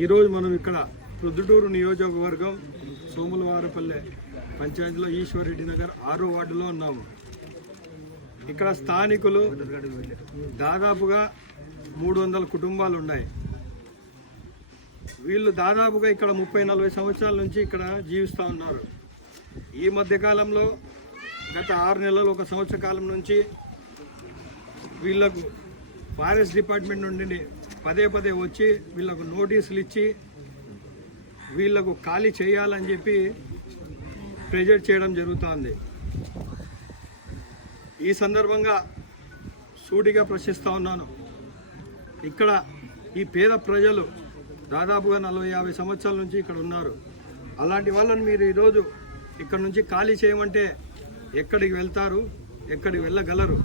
ఈరోజు మనం ఇక్కడ ప్రొద్దుటూరు నియోజకవర్గం సోములవారపల్లె పంచాయతీలో ఈశ్వరరెడ్డి నగర్ 6వ వార్డులో ఉన్నాము. ఇక్కడ స్థానికులు దాదాపుగా 300 కుటుంబాలు ఉన్నాయి. వీళ్ళు దాదాపుగా ఇక్కడ 30-40 సంవత్సరాల నుంచి ఇక్కడ జీవిస్తూ ఉన్నారు. ఈ మధ్యకాలంలో గత 6 నెలలు 1 సంవత్సర కాలం నుంచి వీళ్ళకు ఫారెస్ట్ డిపార్ట్మెంట్ నుండి పదే వచ్చి వీళ్ళకు నోటీసులు ఇచ్చి వీళ్ళకు ఖాళీ చేయాలని చెప్పి ప్రెజర్ చేయడం జరుగుతుంది. ఈ సందర్భంగా సూటిగా ప్రశ్నిస్తూ ఉన్నాను. ఇక్కడ ఈ పేద ప్రజలు దాదాపుగా 40-50 సంవత్సరాల నుంచి ఇక్కడ ఉన్నారు. అలాంటి వాళ్ళని మీరు ఈరోజు ఇక్కడ నుంచి ఖాళీ చేయమంటే ఎక్కడికి వెళ్తారు? ఎక్కడికి వెళ్ళగలరు?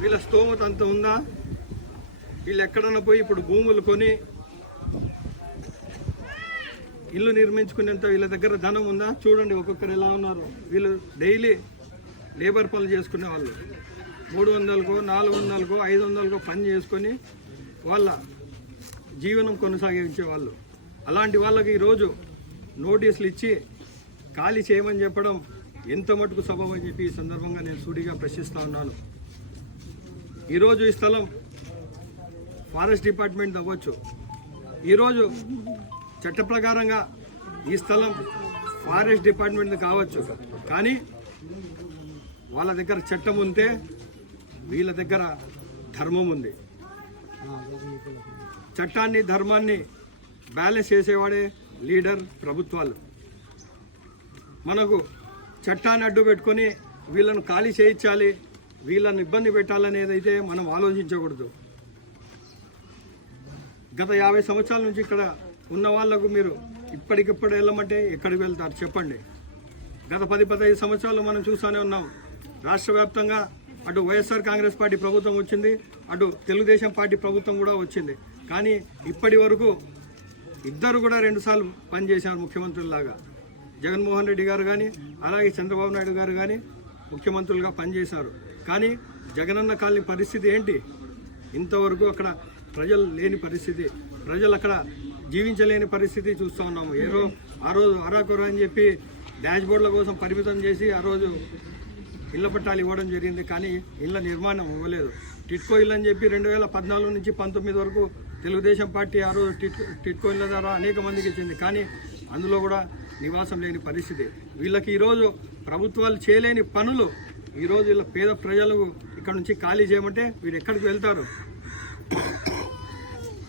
వీళ్ళ స్తోమత అంత ఉందా? వీళ్ళు ఎక్కడన్నా పోయి ఇప్పుడు భూములు కొని ఇల్లు నిర్మించుకునేంత వీళ్ళ దగ్గర ధనం ఉందా? చూడండి ఒక్కొక్కరు ఎలా ఉన్నారు. వీళ్ళు డైలీ లేబర్ పనులు చేసుకునే వాళ్ళు 300కో 400కో 500కో పని చేసుకొని వాళ్ళ జీవనం కొనసాగించే వాళ్ళు. అలాంటి వాళ్ళకి ఈరోజు నోటీసులు ఇచ్చి ఖాళీ చేయమని చెప్పడం ఎంత మటుకు సబబు అని చెప్పి ఈ సందర్భంగా నేను సూటిగా ప్రశ్నిస్తూ ఉన్నాను. ఈరోజు ఈ స్థలం ఫారెస్ట్ డిపార్ట్మెంట్ అవ్వచ్చు. ఈరోజు చట్ట ప్రకారంగా ఈ స్థలం ఫారెస్ట్ డిపార్ట్మెంట్ కావచ్చు. కానీ వాళ్ళ దగ్గర చట్టం ఉంటే వీళ్ళ దగ్గర ధర్మం ఉంది. చట్టాన్ని ధర్మాన్ని బ్యాలెన్స్ చేసేవాడే లీడర్ ప్రభుత్వాలు. మనకు చట్టాన్ని అడ్డు పెట్టుకొని వీళ్ళను ఖాళీ చేయించాలి, వీళ్ళని ఇబ్బంది పెట్టాలనేది అయితే మనం ఆలోచించకూడదు. గత 50 సంవత్సరాల నుంచి ఇక్కడ ఉన్న వాళ్లకు మీరు ఇప్పటికిప్పుడు వెళ్ళమంటే ఎక్కడికి వెళ్తారు చెప్పండి? గత 10-15 సంవత్సరాలు మనం చూస్తూనే ఉన్నాం. రాష్ట్ర వ్యాప్తంగా అటు వైఎస్ఆర్ కాంగ్రెస్ పార్టీ ప్రభుత్వం వచ్చింది, అటు తెలుగుదేశం పార్టీ ప్రభుత్వం కూడా వచ్చింది. కానీ ఇప్పటి వరకు ఇద్దరు కూడా 2 సార్లు పనిచేశారు ముఖ్యమంత్రుల్లాగా. జగన్మోహన్ రెడ్డి గారు కానీ అలాగే చంద్రబాబు నాయుడు గారు కానీ ముఖ్యమంత్రులుగా పనిచేశారు. కానీ జగనన్న కాలనీ పరిస్థితి ఏంటి? ఇంతవరకు అక్కడ ప్రజలు లేని పరిస్థితి, ప్రజలు అక్కడ జీవించలేని పరిస్థితి చూస్తూ ఉన్నాము. ఆ రోజు అరాకొర అని చెప్పి డాష్ బోర్డుల కోసం పరిమితం చేసి ఆ రోజు ఇళ్ల పట్టాలు ఇవ్వడం జరిగింది. కానీ ఇళ్ల నిర్మాణం ఇవ్వలేదు. టిట్కో ఇల్లు అని చెప్పి 2014 నుంచి 19 వరకు తెలుగుదేశం పార్టీ ఆ రోజు టిట్కో ఇళ్ల ద్వారా అనేక మందికి ఇచ్చింది. కానీ అందులో కూడా నివాసం లేని పరిస్థితి. వీళ్ళకి ఈరోజు ప్రభుత్వాలు చేయలేని పనులు ఈరోజు వీళ్ళ పేద ప్రజలకు ఇక్కడ నుంచి ఖాళీ చేయమంటే వీరు ఎక్కడికి వెళ్తారు?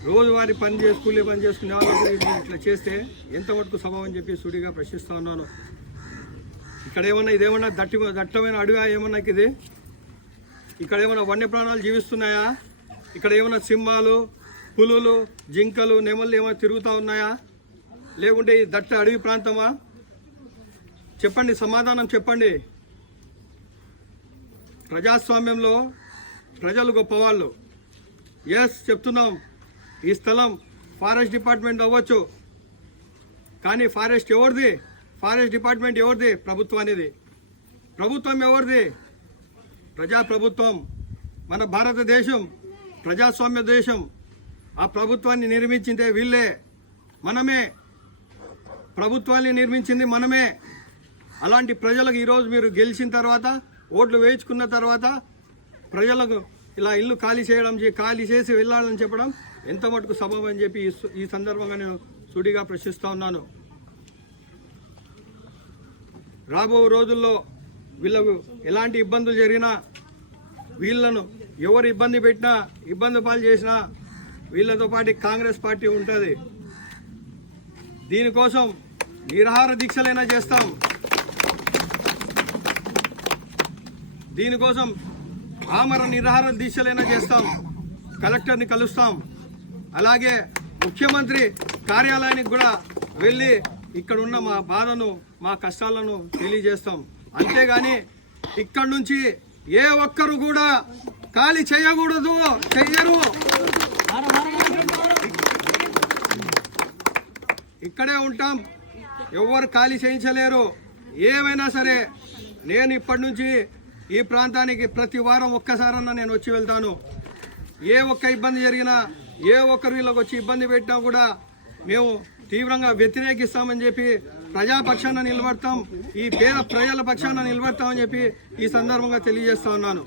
రోజువారీ పని కూలీ పని చేసుకునే వాళ్ళు ఇట్లా చేస్తే ఎంత మటుకు సబబు అని చెప్పి సూటిగా ప్రశ్నిస్తూ ఉన్నాను. ఇక్కడ ఏమన్నా ఇదేమన్నా దట్టమైన అడవిగా ఏమన్నా ఇది? ఇక్కడ ఏమన్నా వన్యప్రాణాలు జీవిస్తున్నాయా? ఇక్కడ ఏమన్నా సింహాలు, పులులు, జింకలు, నెమళ్ళు ఏమైనా తిరుగుతూ ఉన్నాయా? లేకుంటే ఈ దట్ట అడవి ప్రాంతమా? చెప్పండి, సమాధానం చెప్పండి. ప్రజాస్వామ్యంలో ప్రజలు గొప్పవాళ్ళు. ఎస్ చెప్తున్నాం, ఈ స్థలం ఫారెస్ట్ డిపార్ట్మెంట్ అవ్వచ్చు. కానీ ఫారెస్ట్ ఎవరిది? ఫారెస్ట్ డిపార్ట్మెంట్ ఎవరిది? ప్రభుత్వానిది. ప్రభుత్వం ఎవరిది? ప్రజాప్రభుత్వం. మన భారతదేశం ప్రజాస్వామ్య దేశం. ఆ ప్రభుత్వాన్ని నిర్మించిందే వీళ్ళే, మనమే. ప్రభుత్వాన్ని నిర్మించింది మనమే. అలాంటి ప్రజలకు ఈరోజు మీరు గెలిచిన తర్వాత, ఓట్లు వేయించుకున్న తర్వాత ప్రజలకు ఇలా ఇల్లు ఖాళీ చేసి వెళ్ళాలని చెప్పడం ఎంత మటుకు సబబు అని చెప్పి ఈ సందర్భంగా నేను సూటిగా ప్రశ్నిస్తూ ఉన్నాను. రాబో రోజుల్లో వీళ్ళకు ఎలాంటి ఇబ్బందులు జరిగినా, వీళ్ళను ఎవరు ఇబ్బంది పెట్టినా, ఇబ్బంది పాలు చేసినా వీళ్ళతో పాటు కాంగ్రెస్ పార్టీ ఉంటుంది. దీనికోసం నిరాహార దీక్షలైనా చేస్తాం. దీనికోసం ఆమరణ నిరాహార దీక్షలైనా చేస్తాం. కలెక్టర్ని కలుస్తాం. అలాగే ముఖ్యమంత్రి కార్యాలయానికి కూడా వెళ్ళి ఇక్కడ ఉన్న మా బాధను, మా కష్టాలను తెలియజేస్తాం. అంతేగాని ఇక్కడి నుంచి ఏ ఒక్కరు కూడా ఖాళీ చేయకూడదు, చెయ్యరు. ఇక్కడే ఉంటాం, ఎవరు ఖాళీ చేయించలేరు. ఏమైనా సరే నేను ఇప్పటి నుంచి ఈ ప్రాంతానికి ప్రతి వారం ఒక్కసారన్నా నేను వచ్చి వెళ్తాను. ఏ ఒక్క ఇబ్బంది జరిగినా, ఏ ఒక్కరు వీళ్ళకి వచ్చి ఇబ్బంది పెట్టినా కూడా మేము తీవ్రంగా వ్యతిరేకిస్తామని చెప్పి ప్రజాపక్షాన నిలబడతాం, ఈ పేద ప్రజల పక్షాన నిలబడతామని చెప్పి ఈ సందర్భంగా తెలియజేస్తా ఉన్నాను.